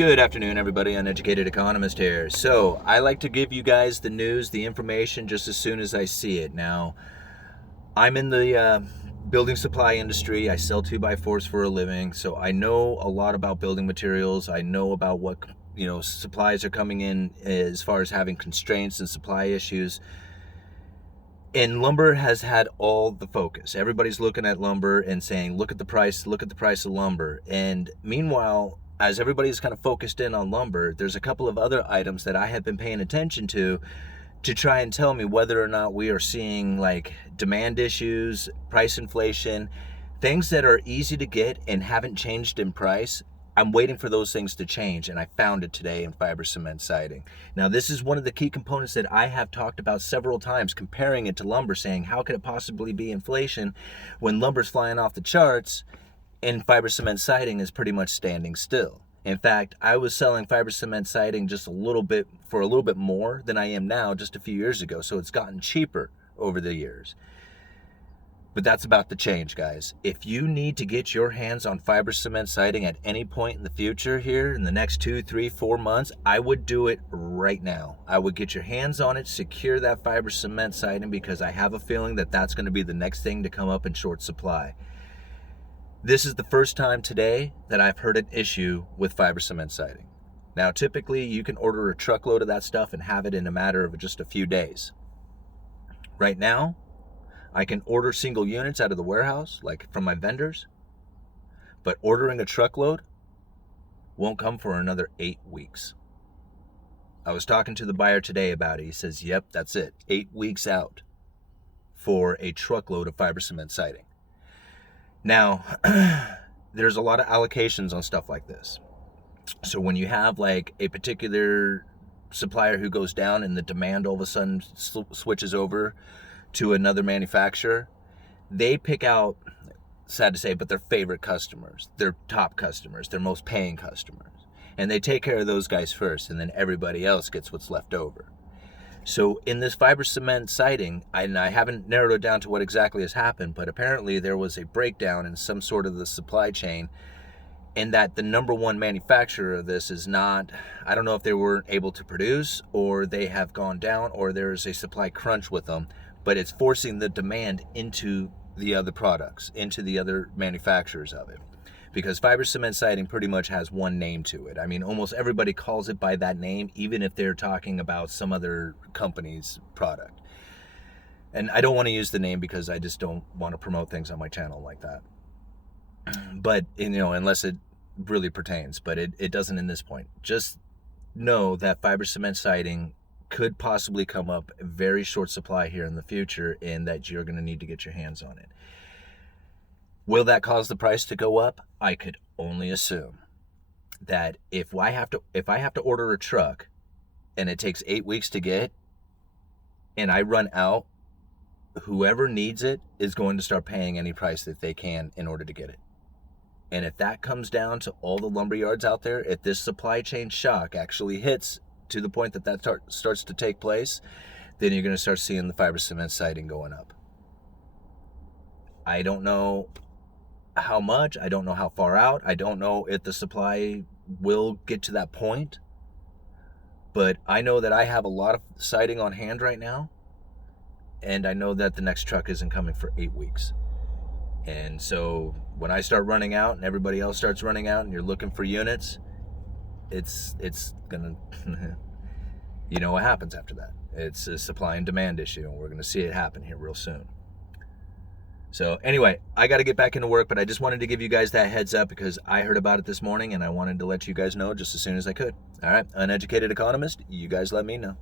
Good afternoon, everybody. Uneducated Economist here. So, I like to give you guys the news, the information, just as soon as I see it. Now, I'm in the building supply industry. I sell 2x4s for a living, so I know a lot about building materials. I know about what supplies are coming in as far as having constraints and supply issues. And lumber has had all the focus. Everybody's looking at lumber and saying, look at the price of lumber. And meanwhile, as everybody's kind of focused in on lumber, there's a couple of other items that I have been paying attention to try and tell me whether or not we are seeing like demand issues, price inflation, things that are easy to get and haven't changed in price. I'm waiting for those things to change, and I found it today in fiber cement siding. Now, this is one of the key components that I have talked about several times, comparing it to lumber, saying how could it possibly be inflation when lumber's flying off the charts and fiber cement siding is pretty much standing still. In fact, I was selling fiber cement siding just a little bit more than I am now just a few years ago, so it's gotten cheaper over the years. But that's about to change, guys. If you need to get your hands on fiber cement siding at any point in the future here, in the next 2, 3, 4 months, I would do it right now. I would get your hands on it, secure that fiber cement siding, because I have a feeling that that's going to be the next thing to come up in short supply. This is the first time today that I've heard an issue with fiber cement siding. Now, typically, you can order a truckload of that stuff and have it in a matter of just a few days. Right now, I can order single units out of the warehouse, like from my vendors, but ordering a truckload won't come for another 8 weeks. I was talking to the buyer today about it. He says, yep, that's it. 8 weeks out for a truckload of fiber cement siding. Now, there's a lot of allocations on stuff like this. So when you have like a particular supplier who goes down and the demand all of a sudden switches over to another manufacturer, they pick out, sad to say, but their favorite customers, their top customers, their most paying customers. And they take care of those guys first, and then everybody else gets what's left over. So in this fiber cement siding, and I haven't narrowed it down to what exactly has happened, but apparently there was a breakdown in some sort of the supply chain, and that the number one manufacturer of this is not, I don't know if they weren't able to produce, or they have gone down, or there's a supply crunch with them, but it's forcing the demand into the other products, into the other manufacturers of it. Because fiber cement siding pretty much has one name to it. I mean, almost everybody calls it by that name, even if they're talking about some other company's product. And I don't want to use the name because I just don't want to promote things on my channel like that. But, unless it really pertains, but it doesn't in this point. Just know that fiber cement siding could possibly come up very short supply here in the future, and that you're going to need to get your hands on it. Will that cause the price to go up? I could only assume that if I have to order a truck and it takes 8 weeks to get, and I run out, whoever needs it is going to start paying any price that they can in order to get it. And if that comes down to all the lumber yards out there, if this supply chain shock actually hits to the point that starts to take place, then you're going to start seeing the fiber cement siding going up. I don't know how much, I don't know how far out, I don't know if the supply will get to that point, but I know that I have a lot of siding on hand right now, and I know that the next truck isn't coming for 8 weeks. And so when I start running out and everybody else starts running out and you're looking for units, it's gonna you know what happens after that. It's a supply and demand issue, and we're gonna see it happen here real soon. So anyway, I got to get back into work, but I just wanted to give you guys that heads up because I heard about it this morning and I wanted to let you guys know just as soon as I could. All right, Uneducated Economist, you guys let me know.